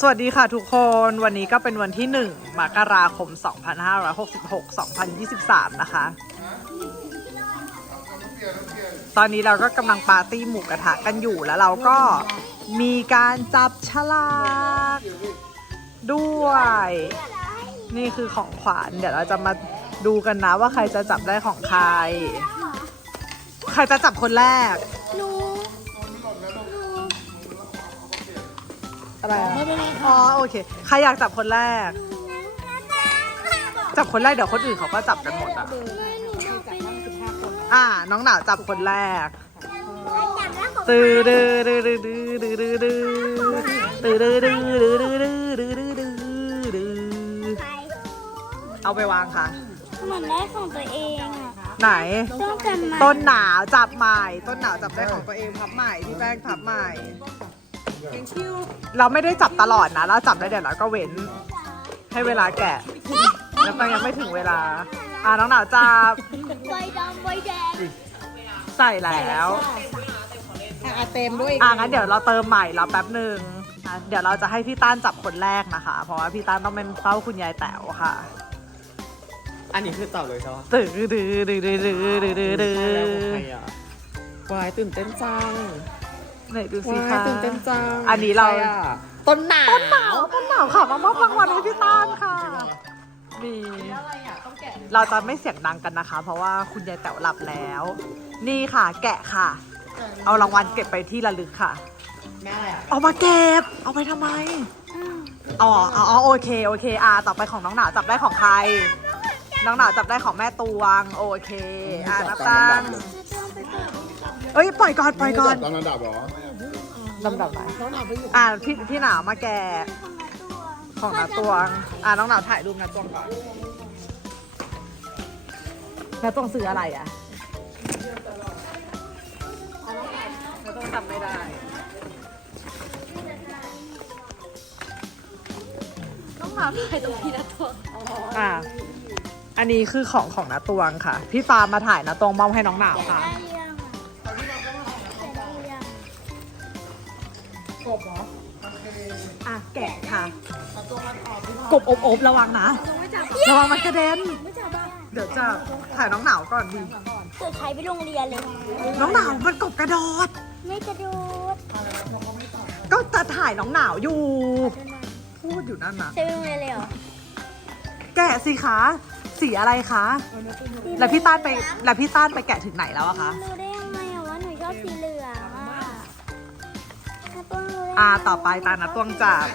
สวัสดีค่ะทุกคนวันนี้ก็เป็นวันที่ 1มกราคม 2566 2023 นะคะ ตอนนี้เราก็กำลังปาร์ตี้หมูกระทะกันอยู่แล้วเราก็มีการจับฉลากด้วย นี่คือของขวัญเดี๋ยวเราจะมาดูกันนะว่าใครจะจับได้ของใคร ใครจะจับคนแรก หนู อะไรอะอ๋อโอเค ใครอยากจับคนแรก จับคนแรกเดี๋ยวคนอื่นเขาก็จับกันหมดอะ อ่า น้องหนาวจับคนแรกตื้อดื้อดื้อดื้อดื้อดื้อดื้อดื้อตื้อดื้อดื้อดื้อดื้อดื้อดื้อดื้อดื้อดื้อเอาไปวางค่ะ เหมือนได้ของตัวเองอะไหน ต้องกันมาต้นหนาวจับใหม่ ต้นหนาวจับได้ของตัวเองพับใหม่พี่แป้งพับใหม่ เราไม่ได้จับตลอดนะ เราจับได้เดี๋ยวเราก็เว้น ให้เวลาแกะ แล้วก็ยังไม่ถึงเวลา อ่าน้องหนาวจับใบดำใบแดงใส่แล้ว อะเต็มด้วยอ่างั้นเดี๋ยวเราเติมใหม่รอแป๊บหนึ่งอะเดี๋ยวเราจะให้พี่ต้านจับคนแรกนะคะ เพราะว่าพี่ต้านต้องเป็นเฝ้าคุณยายแต๋วค่ะ อันนี้คือตอบเลยใช่ไหมตื้อดื้อดื้อดื้อดื้อดื้อดื้อดื้แล้วของอใครอะวายตื่นเต้นจัง ไหนดูสิวายคะตื่นเต้นจังอันนี้เรา ใคอะต้นหนาวต้นหนาวต้นหนาวค่ะมามอบรางวัลให้พี่ต้านค่ะนี่เราจะไม่เสียงดังกันนะคะ เพราะว่าคุณยายแต๋วหลับแล้ว นี่ค่ะ แกะค่ะ เอารางวัลเก็บไปที่ระลึกค่ะ แม่อะไรอะเอามาเก็บ เอาไปทำไมอ๋ออ๋ออ๋อโอเคโอเคอ่าต่อไปของน้องหนาวจับได้ของใคร น้องหนาวจับได้ของแม่ตวง โอเคอ่านับตัง เอ้ยปล่อยก่อนปล่อยก่อนตามระดับเหรอลำดับไหนน้องหนาวไปอยู่อ่าพี่พี่หนาวมาแกะของนาตวง อ่าน้องหนาวถ่ายรูปนาตวงก่อนนาตวงซื้ออะไรอะนาตวงจำไม่ได้ต้องมาใครตรงนี้นะตัวอ่าอันนี้คือของของนาตวงค่ะ พี่ฟาร์มมาถ่ายนาตวงมอบให้น้องหนาวค่ะได้ยังอะ กบเหรออะแกะค่ะกบอบอบระวังนะระวังมันกระเด็น ไม่จับอะเดี๋ยวจะถ่ายน้องหนาวก่อนดีเกิดใช้ไปโรงเรียนเลย น้องหนาวมันกบกระโดด ไม่กระโดดก็จะถ่ายน้องหนาวอยู่ พูดอยู่นั่นนะใช้ไปโรงเรียนเลยเหรอแกะสิคะสีอะไรคะ แล้วพี่ต้านไปแล้วพี่ต้านไปแกะถึงไหนแล้วอะคะ รู้ได้ยังไงอะว่าหนูชอบสีเหลื อ่าต่อไปตานะตวงจับ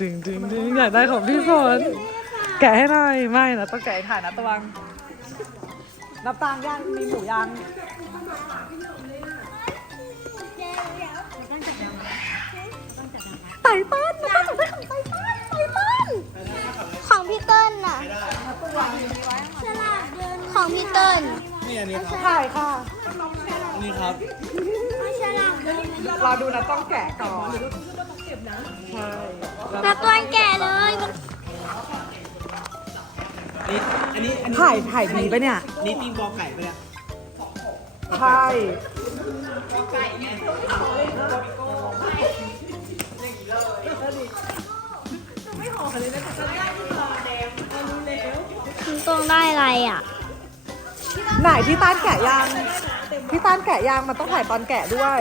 ดึงดึงดึงอยากได้ของพี่ฝนแกะให้หน่อยไม่นะต้องแกะให้ถ่ายนะตวงนับตังค์ยังมีหมูยังไต่ต้นมันต้องจับได้ของไต่ต้นไต่ต้นของพี่เติ้ลน่ะฉลากเดินของพี่เติ้ลนี่อันนี้ครับถ่ายค่ะนี่ครับฉลากเดิน รอดูนะต้องแกะก่อนใช่นับตัวแก่เลยมันนี่อันนี้อันนี้ถ่ายถ่ายดีปะเนี่ย นี่ตีบอลไก่ไปะเนี่ยใช่คุณต้องได้อะไรอะ ไหนพี่ต้านแกะยัง พี่ต้านแกะยังมันต้องถ่ายตอนแกะด้วย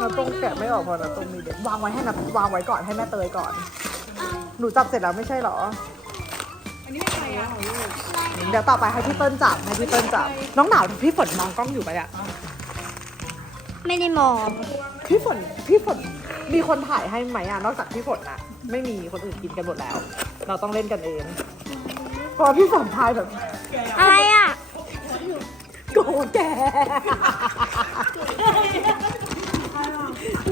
เราต้องแกะไม่ออกเพราะเราต้องมีเด็กวางไว้ให้นะวางไว้ก่อนให้แม่เตยก่อน หนูจับเสร็จแล้วไม่ใช่เหรอ อันนี้เป็นใครอะเดี๋ยวต่อไปให้พี่เติ้ลจับให้พี่เติ้ลจับ น้องหนาวพี่ฝนมองกล้องอยู่ปะเนี่ยไม่ได้มอง พี่ฝนพี่ฝนมีคนถ่ายให้ไหมอะนอกจากพี่ฝนอะไม่มีคนอื่นกินกันหมดแล้ว เราต้องเล่นกันเอง พราะพี่ฝนทายแบบอะไรอะโกแก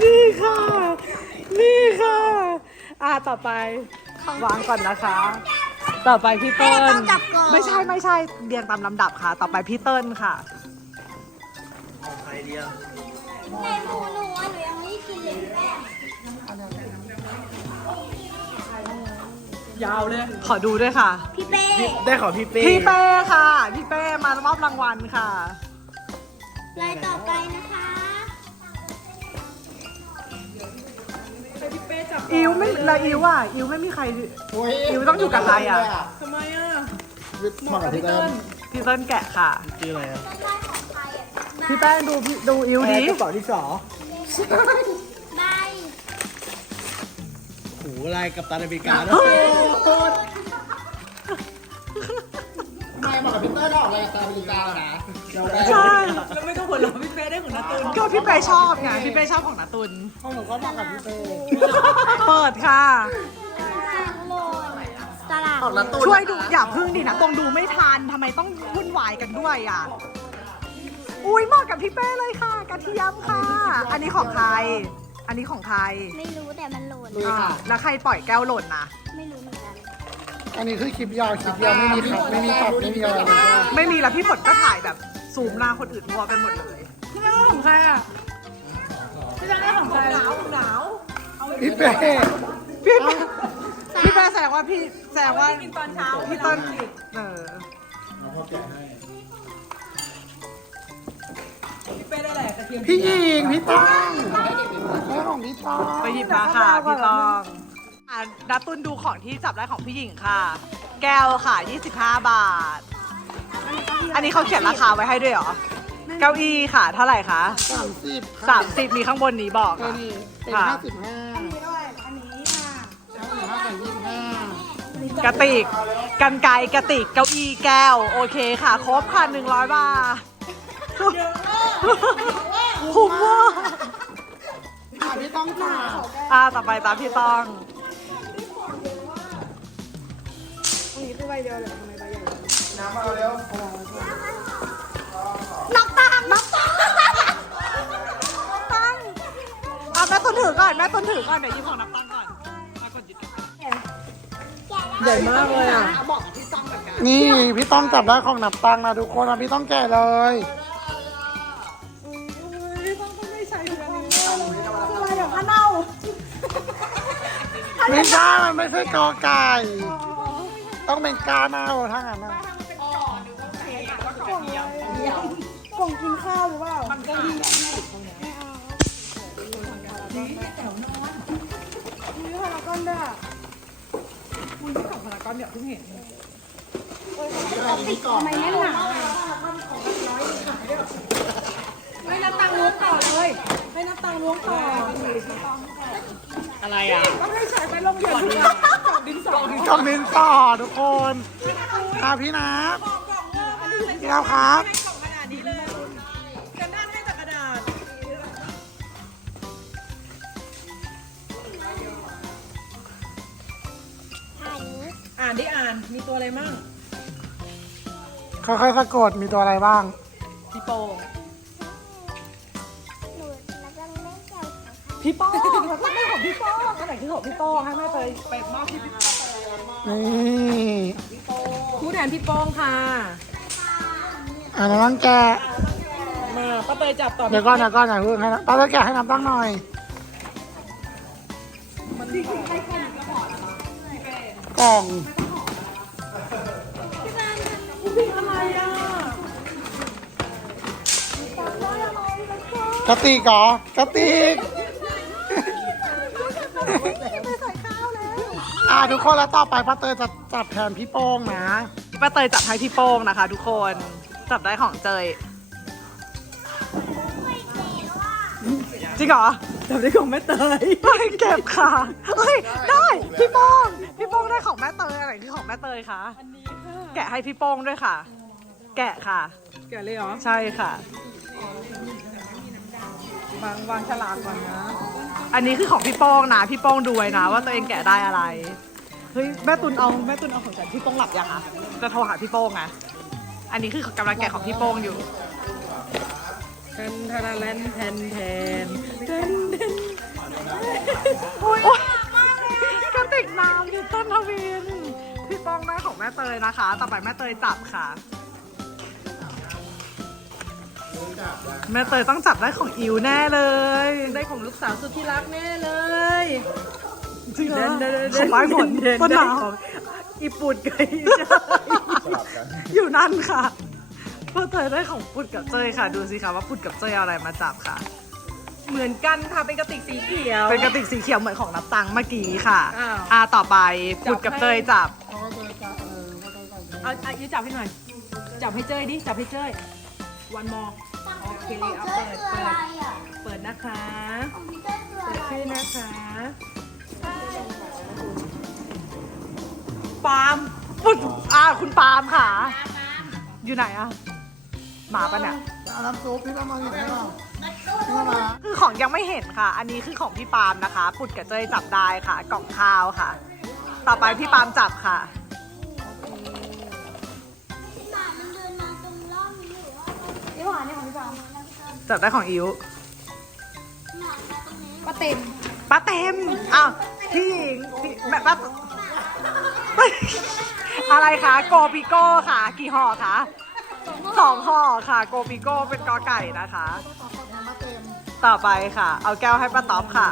นี่ค่ะ นี่ค่ะ อ่าต่อไป วางก่อนนะคะ ต่อไปพี่เติ้ไม่ลต้องจับก่อนไม่ใช่ไม่ใช่เรียงตามลำดับค่ะ ต่อไปพี่เติ้ลค่ะใครเดียวในหมูหนูอะหนูยังไม่ได้กินเลยแม่ ยาวเลย ขอดูด้วยค่ะ พี่เป้ได้ของพี่เป้พี่เป้ค่ะ พี่เป้มามอบรางวัลค่ะ ลายต่อไปนะคะอิวไม่เราอิวอะ อิวไม่มีใครอิวต้องอยู่กับใครอะทำไมอะเหมาะกับพี่เติ้ลพี่เติ้ลแกะค่ะ ชื่ออะไรอะพี่แป้งดูพี่ดูอิวแอดิร์กระเป๋าที่สองใบโอ้โหลายกับตันอเมริกาด้วยไม่เหมาะกับพี่เติ้ลหรอกเลยตามลีลานะเดี๋ยวได้ใช่แล้วไม่ต้องหัวเราะพี่เป้ได้ของนาตูนก็พี่เป้ชอบไงพี่เป้ชอบของนาตุนห้องหนูก็เหมาะกับพี่เติ้ลเปิดค่ะสลากของนัตตูนช่วยดูอย่าพึ่งดินะตรงดูไม่ทันทำไมต้องวุ่นวายกันด้วยอะอุ้ยเหมาะกับพี่เป้เลยค่ะกระเทียมค่ะ อันนี้ของใคร อันนี้ของใครไม่รู้แต่มันโหลดลุยอ่าค่ะแล้วใครปล่อยแก้วหล่นนะ ไม่รู้เหมือนกันอันนี้คือคลิปยาวคลิปยาวไม่มีขับไม่มีตัดไม่มีอะไรเลยไม่มีแล้วพี่ฝนก็ถ่ายแบบซูมหน้าคนอื่นมัวไปหมดเลยพี่เป้ของใครอะพี่เป้ของใครหนาวหนาวพี่เป้พี่เป้พี่เป้แสดงว่าพี่แสดงว่ากินตอนเช้าพี่ต้นเออพี่เป้ได้แหละกระเทียมพี่หญิงพี่ต้องแม่ของ พี่ต้องไปหยิบมาค่ะพี่ต้องอะดัตตุนดูของที่จับได้ของพี่หญิงค่ะ แก้วค่ะ 25 บาท อันนี้เขาเขียนราคาไว้ให้ด้วยเหรอ เก้าอี้ค่ะ เท่าไหร่คะ สามสิบ30 มีข้างบนนี้บอกตัวค่ะ นี้เป็นค่ะ ห้าสิบห้าอันนี้ด้วยอันนี้ค่ะห้าสิบยี่สิบห้ากระติกกันไกรกระติกเก้าอี้แก้ว โอเคค่ะ ครบค่ะ 100 บาทคุ้มมาก อะพี่ต้องจ่ายอ่าต่อไปตามพี่ต้องน้ำมาเร็วนกตังนกตังตั้งเอาแม่ต้นถือก่อนแม่ต้นถือก่อนเดี๋ยวหยิบของน้ำตั้งก่อนมากดหยิบใหญ่มากเลยอะ บอกกับพี่ต้องเหมือนกันนี่พี่ต้องจับได้ของหนับตังค์นะทุกคนอะพี่ต้องแก่เลย ไม่ใช่มันไม่ใช่กอไก่ ต้องเป็นกาเนาถ้างั้นนะกล่องกินข้าวหรือเปล่ามันก็ดีมีพารากอนด้วยอะอุ้ยที่กล่องพารากอนเนี่ยเพิ่งเห็นให้น้ำตัง ล้วงต่อเลย ให้น้ำตังล้วงต่อ อะไรอะต้องให้ใช้ไปโรงเรียนทุกวันกล่องดินสอกล่องดินสอทุกคนอะพี่นับพี่นับครับ กล่องขนาดนี้เลยกันด้านให้แต่กระดาษอันนี้อ่านดิอ่าน มีตัวอะไรมั่งค่อยๆสะกดมีตัวอะไรบ้างพี่โป่ง พี่ป้องเราต้องได้ของพี่ป้องอันไหนคือของพี่ป้องให้แม่เตยไปมอบที่พี่ป้องนี่ผู้แทนพี่ป้องค่ะอะน้องแกะมาป้าเตยจับต่อเดี๋ยวก่อนเดี๋ยวก่อนอย่าเพิ่งให้นะป้าจะแกะให้น้ำตั้งหน่อยกล่องกระติกเหรอกระติก อะทุกคนแล้วต่อไปป้าเตยจะจับแทนพี่โป้งนะป้าเตยจับให้พี่โป้งนะคะ ทุกคนจับได้ของเจยจริงเหรอจับได้ของแม่เตยไม่เก็บค่ะเฮ้ยได้พี่โป้งพี่โป้งได้ของแม่เตยอะไรคือของแม่เตยคะอันนี้ค่ะแกะให้พี่โป้งด้วยค่ะ แกะค่ะ แกะเลยเหรอใช่ค่ะวางวางฉลากก่อนนะ อันนี้คือของพี่โป้งนะ พี่โป้งดูไว้นะ ว่าตัวเองแกะได้อะไร เฮ้ยแม่ตุนเอาแม่ตุนเอาของฉันพี่โป้งหลับยังคะจะโทรหาพี่โป้งไงอันนี้คือกำลังแกะของพี่โป้งอยู่แทนทาราแลนแทนแทนแทนแทนโอ๊ยกระติกน้ำพี่ต้นทวินพี่โป้งได้ของแม่เตยนะคะ ต่อไปแม่เตยจับค่ะ แม่เตยต้องจับได้ของอิวแน่เลย ได้ของลูกสาวสุดที่รักแน่เลยจริงเหรเดิอนเดินเดินของไม้ผลเดินต้นหนาวของญี่ปุ่นกับอีอยู่นั่นค่ะป้าเตยได้ของปุดกับเจยค่ะ ดูสิคะว่าปุดกับเจยเอาอะไรมาจับค่ะ เหมือนกันค่ะเป็นกระติกสีเขียว เป็นกระติกสีเขียวเหมือนของนับตังเมื่อกี้ค่ะอ้าวอ่าต่อไปปุดกับเจยจับเขาก็จะจะเออเขาก็จะเอาเอายืดจับให้หน่อยจับให้เจ้ยดิจับให้เจ้ยวันมอ เคเอาเปิดเปิดเปิดนะคะเปิดชื่อนะคะปาล์มปุ๊ดอ่าคุณปาล์มค่ะ อยู่ไหนอะหมาปะเนี่ยเอาน้ำซุปพี่ป้ามาเห็นไหมเปล่าพี่ป้ามาคือของยังไม่เห็นค่ะ อันนี้คือของพี่ปาล์มนะคะ ปุดกับเจยจับได้ค่ะ กล่องข้าวค่ะ ต่อไปพี่ปาล์มจับค่ะ จับได้ของอิ๋วหมามาตรงนี้ก็เต็มป้าเต็มอ้าวพี่หญิงพี่แบบป้าอะไรคะโกปิโก้ค่ะ กี่ห่อคะสองห่อค่ะ โกปิโก้เป็นกอไก่นะคะมาเต็มต่อไปค่ะ เอาแก้วให้ป้าต๊อบค่ะ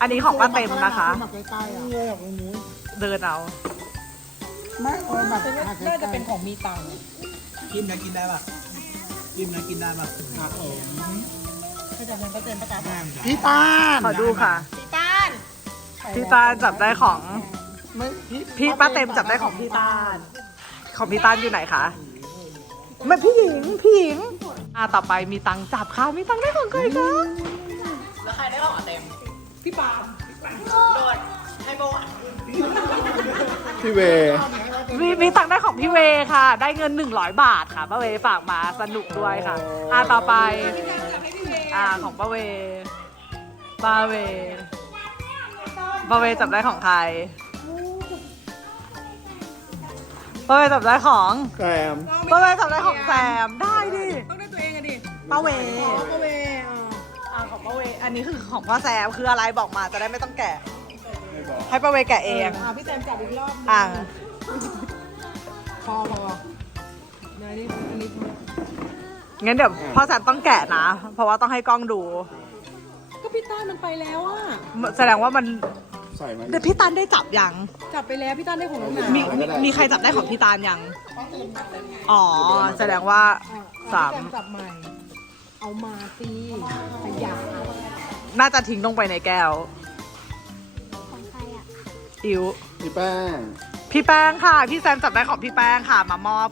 อันนี้ของป้าเต็มนะคะหมักใกล้ๆอะเงยออกตรงนู้นเดินเอาไม่เออแบบหมักใกล้น่าๆจะเป็นของมีตังค์กินนะกินได้ปะ กินนะกินได้ปะครับผมถ้าจะเป็นก็เต็มประกาศได้จ้ะพี่ตาลขอดูค่ะ พี่ต้านพี่ตาลจับได้ของไม่พี่พี่ป้าเต็มจับได้ของพี่ตาลของพี่ตาลอยู่ไหนคะไม่พี่หญิงพี่หญิงอ่าต่อไปมีตังค์จับค่ะมีตังค์ได้ของใครคะพี่ปาล์มพี่เว มีมีตังค์ได้ของพี่เวค่ะ ได้เงิน 100 บาทค่ะป้าเวฝากมาสนุกด้วยค่ะอ่าต่อไปอ่าของป้าเวป้าเวป้าเวจับได้ของใครป้าเวจับได้ของแซมป้าเวจับได้ของแซมได้ดิต้องได้ตัวเองอะดิป้าเวอ๋อก็เวอะอ่าของป้าเวอันนี้คือของพ่อแซมคืออะไรบอกมาจะได้ไม่ต้องแกะให้ป้าเวแกะเองอะพี่แซมจับอีกรอบอ่า พอพอเดี๋ยวนี้อันนี้งั้นเดี๋ยวพ่อแซมต้องแกะนะ เพราะว่าต้องให้กล้องดู ก็พี่ต้านมันไปแล้วอะ แสดงว่ามันใส่มันเดี๋ยวพี่ตันได้จับยัง จับไปแล้วพี่ต้านได้ของน้องหนาวมีมีมีใครจับได้ของพี่ตาลยัง อ๋อ แสดงว่า สาม พี่แซจับใหม่ เอามาตีขยะน่าจะทิ้งลงไปในแก้ว ของใครอะอิว พี่แป้ง พี่แป้งค่ะ พี่แซมจับได้ของพี่แป้งค่ะ มามอบ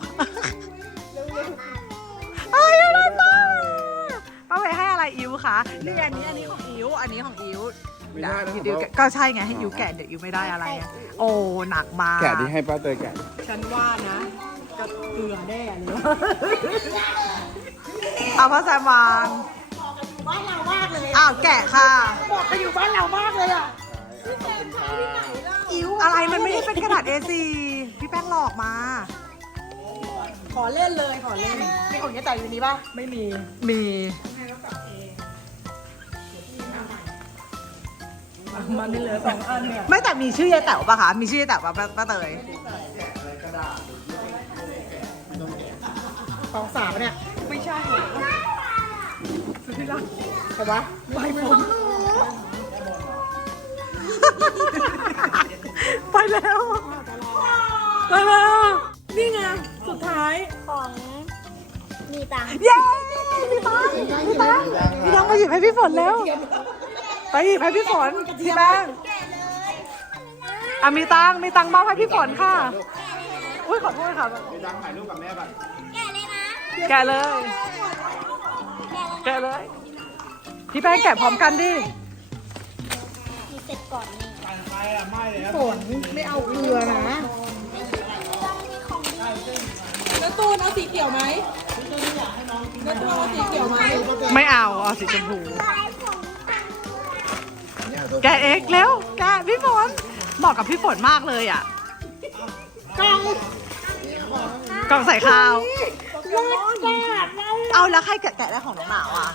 เอ้ยน่ารักป้าเวให้อะไรอิวคะนี่อันนี้อันนี้ของอิวอันนี้ของอิวไม่ได้นะเดี๋ยวอิวแกะก็ใช่ไงให้อิวแกะเดี๋ยวอิวไม่ได้อะไรอะโอ้หนักมากแกะที่ให้ป้าเตยแกะฉันว่านะกระเกลือแน่เลยเอาพ่อแซมวางอ้าวแกะค่ะบอกไปอยู่บ้านเรามากเลยอะ อิวอะไรมันไม่ได้เป็นกระดาษ A4 พี่แป้งหลอกมา ขอเล่นเลยขอเล่นมีของเนี้แต่อยู่นี้ป่ะ ไม่มี มีมันไม่เหลือสองอันเนี่ยไม่แต่มีชื่อยายแต๋วป่ะคะ มีชื่อยายแต๋วป่ะป้าป้าเตยสองสามเนี่ย ไม่ใช่ใช่ปะไปแล้วไปแล้วนี่ไงสุดท้าย ของมีตังค์เย้พี่ตังพี่ตังพี่ตังมาหยิบให้พี่ฝนแล้ว ไปหยิบให้พี่ฝนพี่แป้งอะมีตังมีตังมอบให้พี่ฝนค่ะอุ้ยขอโทษค่ะพี่ดังถ่ายรูปกับแม่ป่ะแกะเลยนะ แกะเลย แกะเลย พี่แป้งแกะพร้อมกันดิมีเสร็จก่อนนี่ ฝนไม่เอาเกลือนะ แล้วตูนเอาสีเขียวไหมแล้วตูนเอาสีเขียวไหมไม่เอาเอาสีชมพูแกะเอกเร็วแกะพี่ฝนเหมาะกับพี่ฝนมากเลยอะกล่องกล่องใส่ข้าวเอาแล้วใครแกะแกะได้ของน้องหนาวอะ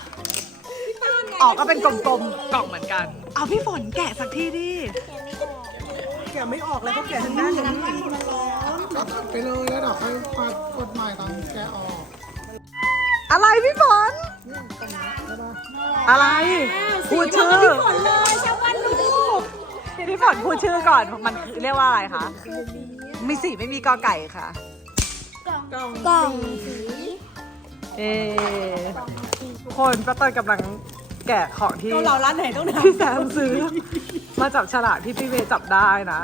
ออกก็เป็นกลมๆกล่องเหมือนกัน เอาพี่ฝนแกะสักทีดิ แกะไม่ ออกเลยเขาแกะทางด้านนี้ก็ตัดไปเลยแล้วเดี๋ยวค่อยมากดใหม่ตอนแกะออกอะไรพี่ฝนนี่ตรงนี้ใช่ปะอะไร พูดชื่อเลยชาวบ้านลูกพี่ฝนพูดชื่อก่อนมันคือเรียกว่าอะไรคะมีสีไม่มีกอไก่ค่ะ กล่องกล่องสีเอทุกคนป้าเตยกำลังแกะของที่เกาเหลาร้านไหนต้องทพี่แซมซื้อ มาจับฉลากที่พี่เวย์จับได้นะ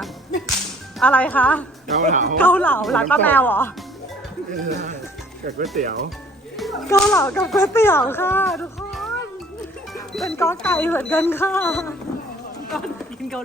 อะไรคะเกาเหลาเกาเหลาร้านป้าแมวเหรอกับก๋วยเตี๋ยวเกาเหลากับก๋วยเตี๋ยวค่ะทุกคน เป็นกอไก่เหมือนกันค่ะำก็กินเกาเหลา